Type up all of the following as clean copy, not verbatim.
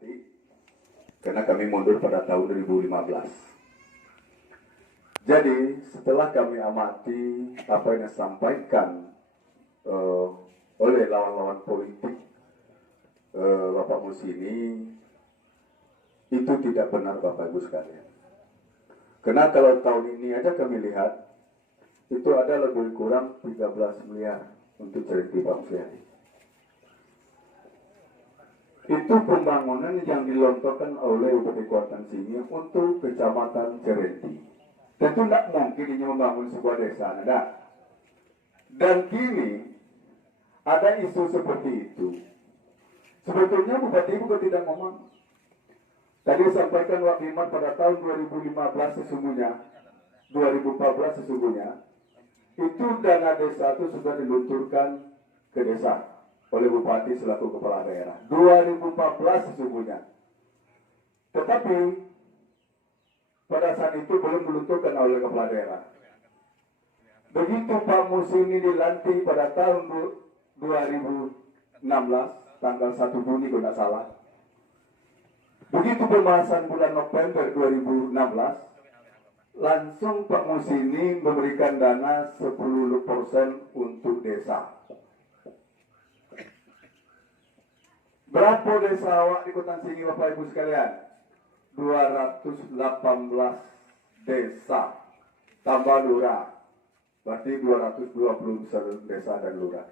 nanti, karena kami mundur pada tahun 2015. Jadi setelah kami amati apa yang disampaikan oleh lawan-lawan politik Bapak Musini, itu tidak benar Bapak Ibu sekalian. Karena kalau tahun ini aja kami lihat, itu ada lebih kurang 13 miliar untuk Cerenti Pak Musliani. Itu pembangunan yang dilontorkan oleh Bupati Kuantan Singi untuk Kecamatan Cerenti. Tentu tidak mungkin ini membangun sebuah desa, tidak. Dan kini ada isu seperti itu. Sebetulnya Bupati bukan tidak ngomong. Tadi disampaikan Wak Iman pada tahun 2015 sesungguhnya, 2014 sesungguhnya, itu dana desa itu sudah dilunturkan ke desa oleh Bupati selaku Kepala Daerah. 2014 sesungguhnya. Tetapi pada saat itu belum dilunturkan oleh Kepala Daerah. Begitu Pak Musini dilantik pada tahun 2016, tanggal 1 Juni kalau tidak salah. Begitu pembahasan bulan November 2016, langsung Pak Musini memberikan dana 10% untuk desa. Berapa desa awak di Kota Singi Bapak Ibu sekalian? 218 desa tambah lurah. Berarti 220 desa dan lurah.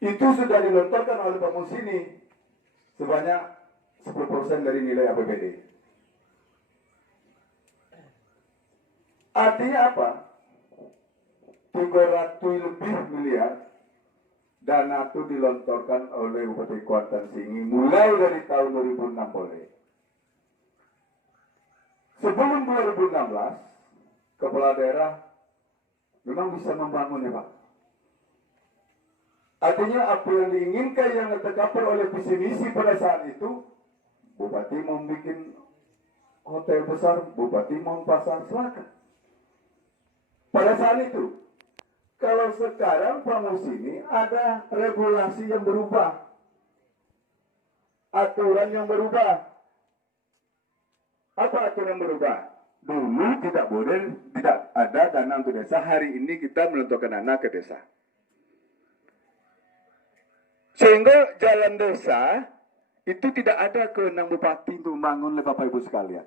Itu sudah dilontarkan oleh Pak Musini sebanyak 10% dari nilai APBD. Artinya apa? 300 lebih miliar dana itu dilontorkan oleh Bupati Kuantan Singi mulai dari tahun 2016. Sebelum 2016, Kepala Daerah memang bisa membangun ya Pak. Artinya apa yang diinginkan yang tercover oleh visi misi pada saat itu, Bupati mau bikin hotel besar, Bupati mau pasang silakan. Pada saat itu, kalau sekarang Pak Musini ada regulasi yang berubah, aturan yang berubah. Apa aturan yang berubah? Dulu tidak boleh, tidak ada dana untuk desa. Hari ini kita menentukan dana ke desa. Sehingga jalan desa itu tidak ada kewenangan bupati untuk membangun oleh Bapak Ibu sekalian.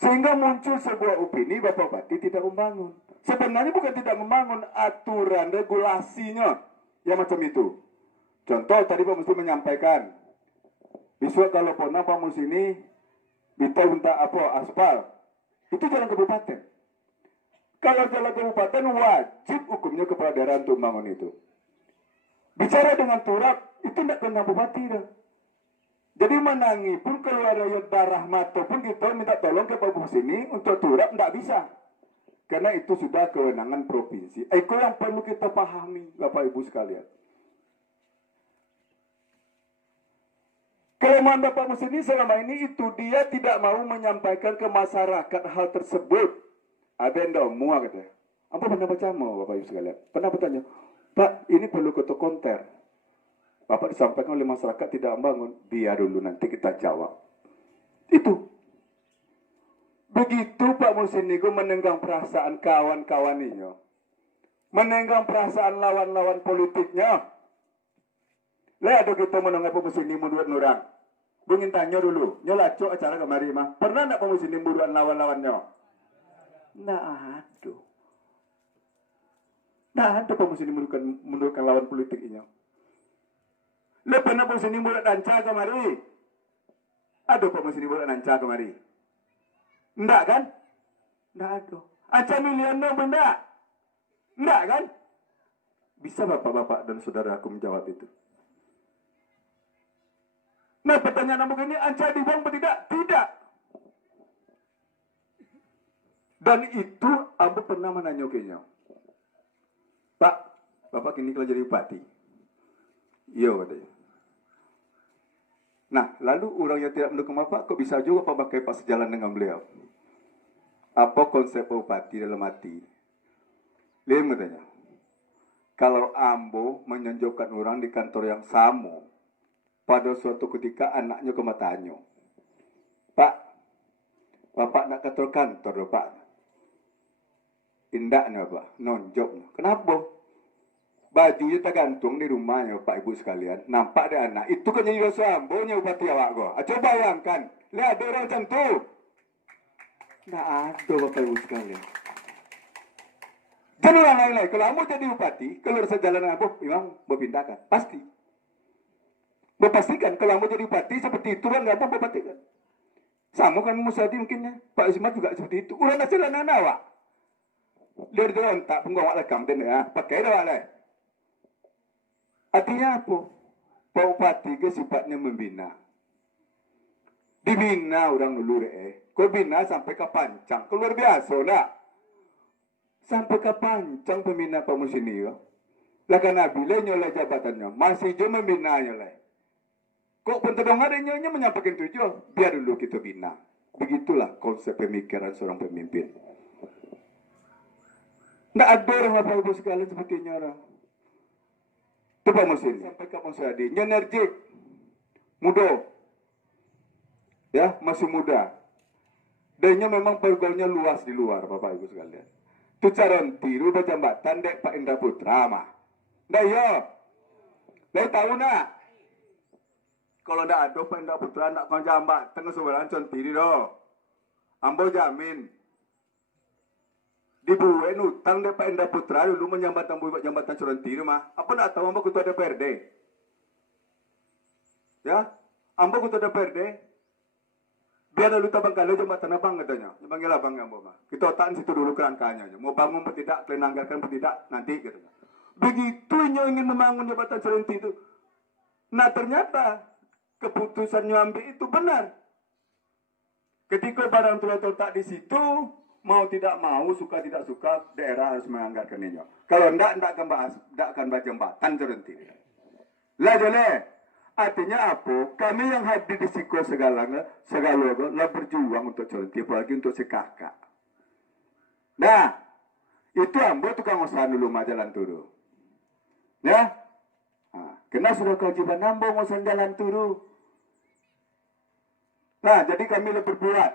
Sehingga muncul sebuah opini Bapak Bupati tidak membangun. Sebenarnya bukan tidak membangun, aturan regulasinya yang macam itu. Contoh tadi Pak Musini menyampaikan, besok kalau pernah Pak Musini minta apa aspal, itu jalan kabupaten. Kalau jalan kabupaten wajib hukumnya kepala daerah untuk membangun itu. Bicara dengan turap itu tidak kena bupati dah. Jadi menangi pun kalau ada yang darah mata pun kita minta tolong ke Pak Musini untuk turap tidak bisa. Karena itu sudah kewenangan provinsi. Itu yang perlu kita pahami Bapak Ibu sekalian. Kelemahan Bapak Musini selama ini itu dia tidak mau menyampaikan ke masyarakat hal tersebut. Ada yang tidak mau katanya. Apa pernah baca mau Bapak Ibu sekalian? Pernah bertanya, Pak ini perlu ketuk konter. Bapak disampaikan oleh masyarakat tidak membangun. Biar dulu nanti kita jawab. Itu. Begitu Pak Musini menenggang perasaan kawan-kawaninya. Menenggang perasaan lawan-lawan politiknya. Lihat ada kita menengah Pak Musini menurut orang. Bungin tanya dulu. Nyolaco acara kemari mah. Pernah tak Pak Musini buruan lawan-lawannya? Nah aduh. Nah ada Pak Musini menurutkan lawan politiknya. Lihat pernah Pak Musini buruan danca kemari? Ada Pak Musini buruan danca kemari? Enggak kan? Enggak ada. Aca miliarnya benda? Enggak kan? Bisa bapak-bapak dan saudaraku menjawab itu? Nah pertanyaan begini, Aca dibuang atau tidak? Tidak. Dan itu Abu pernah menanyakannya. Pak, bapak kini kalau jadi bupati. Iya katanya. Nah, lalu orang yang tidak mendukung bapak, kok bisa juga pak pakai pas sejalan dengan beliau? Apa konsep bupati dalam hati? Dia katanya, kalau Ambo menunjukkan orang di kantor yang sama, pada suatu ketika anaknya ke matanya, Pak, Bapak nak kantor kantor loh Pak. Indahnya Pak, nonjok. Kenapa? Bajunya tergantung di rumahnya Pak Ibu sekalian. Nampak ada anak. Itu kan jadi sambonya upati awak kok. Coba bayangkan. Lihat ada orang macam tu. Nggak ada Bapak Ibu sekalian. Dan orang lain-lain. Kalau kamu jadi bupati, kalau sejalan dengan Imam, berpindahkan. Pasti. Berpastikan kalau kamu jadi bupati seperti itu kan nggak apa bupati kan. Sama kan Musadi mungkinnya. Pak Ismat juga seperti itu. Orang nak jalan anak awak. Lihat dia tak penggawak lekam dan pakai dah lah. Artinya apa? Pak Bupati ke sifatnya membina. Dibina orang dulu Kau bina sampai ke pancang. Keluar biasa nak. Sampai ke pancang pembina Pak Musini. Lah kan bila nyolah jabatannya. Masih je membina nyolah. Kok pentadong adanya menyampaikan tujuan. Biar dulu kita bina. Begitulah konsep pemikiran seorang pemimpin. Tidak ada orang Bapak Ibu sekalian sepertinya orang. Itu Pak Musin. Sampai ke Musadi. Enerjik. Muda. Ya, masih muda. Dan memang pergaulannya luas di luar Bapak Ibu sekalian. Itu cara tiru baca jambatan dek Pak Indra Putra mah. Dah ya. Dah tahu nak. Kalau dah ada Pak Indra Putra nak kau jambat tengah sebelah contiri doh. Ambo jamin. Dibuat utang dek Pak Indra Putra dulu menyambat jambatan contiri mah. Apa nak tahu ambo ketua DPRD? Ya, ambo ketua DPRD. Biar lalu tabang kalau jambatan abang katanya. Panggil abang yang bawa. Kita otakan situ dulu kerangkanya. Mau bangun atau tidak, kalian anggarkan atau tidak, nanti gitu. Begitu ingin membangun jambatan serentak itu. Nah ternyata keputusannya ambil itu benar. Ketika barang tua tak di situ, mau tidak mau, suka tidak suka, daerah harus menganggarkannya. Kalau tidak akan baca jambatan serentak. Lah jale. Artinya apa? Kami yang hadir di Siko segala lah berjuang untuk Colentin, apalagi untuk si kakak. Nah, itu ambo tukang usaha dulu mah jalan turu. Ya? Nah, kena sudah kewajiban ambo usaha jalan turu. Nah, jadi kami berbuat.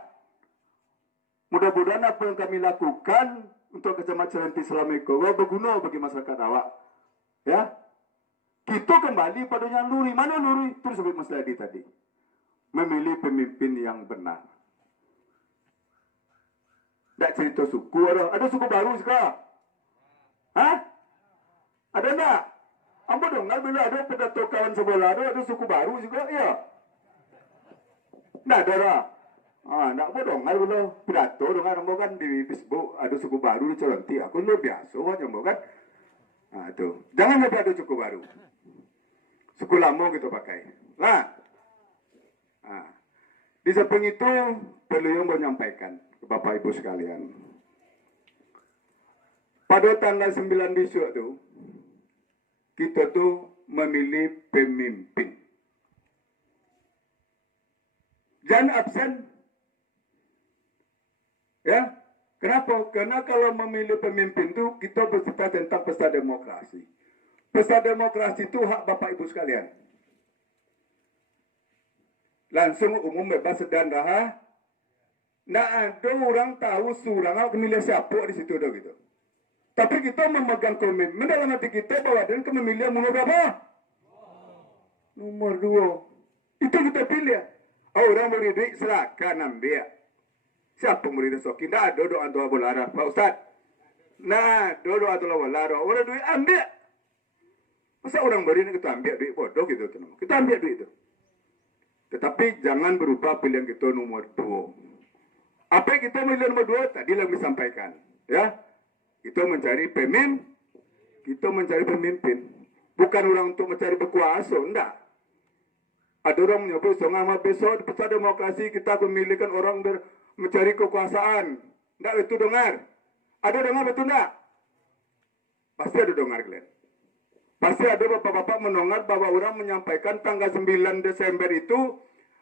Mudah-mudahan apa yang kami lakukan untuk Kecamatan Colentin selama itu berguna bagi masyarakat awak. Ya? Kita kembali pada yang luri. Mana luri? Terus sebut Mas Ladi tadi. Memilih pemimpin yang benar. Tak cerita suku ada. Ada suku baru sekarang? Hah? Ada tak? Apa dong? Bila ada pidato kawan sebelah ada suku baru juga? Ya. Tak ada lah. Tak apa dong? Bila pidato dong. Kan di Facebook ada suku baru di Colentin. Aku lu biasa kan. Nah, itu. Jangan ada suku baru. Suku lama kita pakai. Nah, di samping itu perlu yang menyampaikan ke Bapak Ibu sekalian. Pada tanggal 9 besok itu, kita tuh memilih pemimpin. Jangan absen. Ya, kenapa? Karena kalau memilih pemimpin itu kita bercerita tentang pesta demokrasi. Pesta demokrasi itu hak Bapak Ibu sekalian. Langsung umum bebas dan raha. Nggak ada orang tahu surang atau milih siapa di situ dah gitu. Tapi kita memegang komitmen dalam hati kita bahwa dan memilih nomor berapa? Nomor 2. Itu kita pilih. Orang beri duit silakan ambil. Siapa beri resoki? Nggak ada doa doa bolara, Pak Ustad. Nah, doa doa bolara. Orang duit ambil. Masa orang beri kita ambil duit bodoh gitu. Kita ambil duit itu. Tetapi jangan berubah pilihan kita nomor 2. Apa yang kita milih nomor 2? Tadi yang disampaikan. Ya, kita mencari pemimpin. Kita mencari pemimpin. Bukan orang untuk mencari berkuasa. Enggak. Ada orang menyebut sama besok di pesta demokrasi kita memilihkan orang mencari kekuasaan. Enggak itu dengar. Ada dengar betul enggak? Pasti ada dengar kalian. Pasti ada bapak-bapak mendengar bahwa orang menyampaikan tanggal 9 Desember itu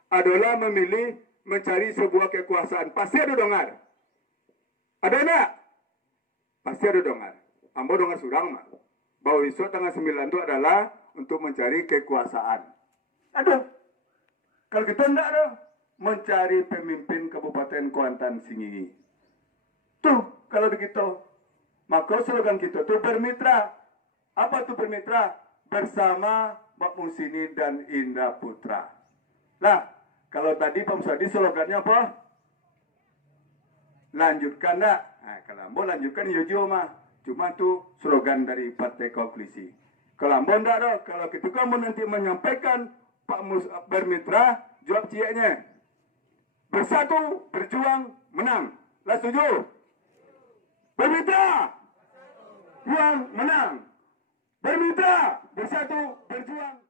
adalah memilih mencari sebuah kekuasaan. Pasti ada dengar. Ada enggak? Pasti ada dengar. Ambo dengar surang mah. Bahwa besok tanggal 9 itu adalah untuk mencari kekuasaan. Aduh, kalau kita enggak ada mencari pemimpin Kabupaten Kuantan Singingi. Tuh, kalau begitu, maka slogan kita tuh bermitra. Apa tuh bermitra? Bersama Mbak Musini dan Indah Putra. Lah, kalau tadi Pak Musadi slogannya apa? Lanjutkan enggak? Nah, kalau mau lanjutkan Yojo mah. Cuma tuh slogan dari Partai Koalisi. Kalau mau enggak dong, kalau kita kamu nanti menyampaikan Pak bermitra, jawab cieknya. Bersatu, berjuang, menang. Lah setuju? Bermitra, juang, menang. Bermitra, bersatu, berjuang.